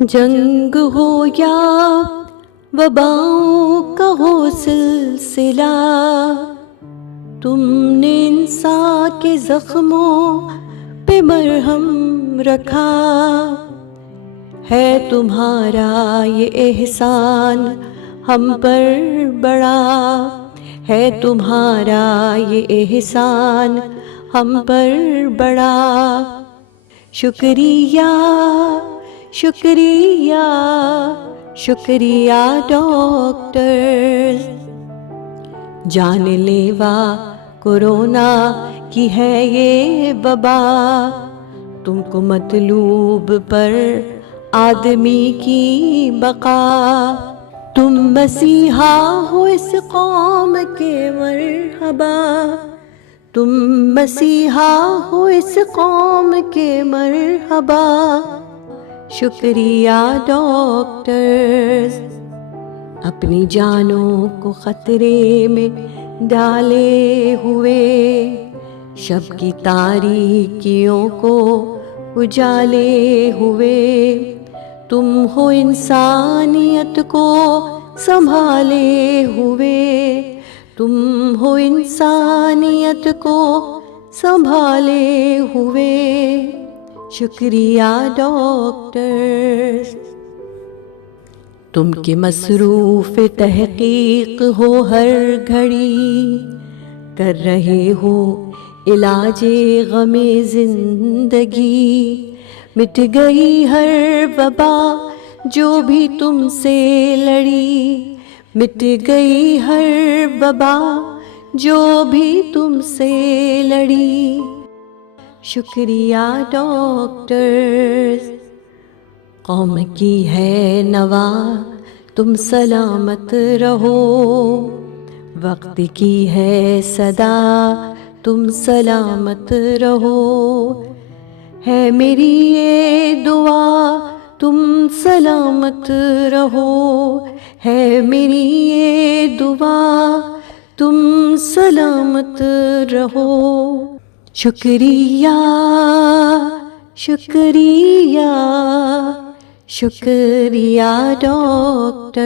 جنگ ہو یا وباؤں کا ہو سلسلہ، تم نے انسان کے زخموں پہ مرہم رکھا، ہے تمہارا یہ احسان ہم پر بڑا، ہے تمہارا یہ احسان ہم پر بڑا۔ شکریہ شکریہ شکریہ ڈاکٹرز، جان لیوا کورونا کی ہے یہ وبا، تم کو مطلوب پر آدمی کی بقا، تم مسیحا ہو اس قوم کے مرحبا، تم مسیحا ہو اس قوم کے مرحبا۔ شکریہ ڈاکٹرز، اپنی جانوں کو خطرے میں ڈالے ہوئے، شب کی تاریکیوں کو اجالے ہوئے، تم ہو انسانیت کو سنبھالے ہوئے، تم ہو انسانیت کو سنبھالے ہوئے۔ شکریہ ڈاکٹرز، تم کے مصروف تحقیق ہو ہر گھڑی، کر رہے ہو علاج غم زندگی، مٹ گئی ہر وبا جو بھی تم سے لڑی، مٹ گئی ہر وبا جو بھی تم سے لڑی۔ شکریہ ڈاکٹرز، قوم کی ہے نوا تم سلامت رہو، وقت کی ہے صدا تم سلامت رہو، ہے میری یہ دعا تم سلامت رہو، ہے میری یہ دعا تم سلامت رہو۔ شکریہ شکریہ شکریہ ڈاکٹرز۔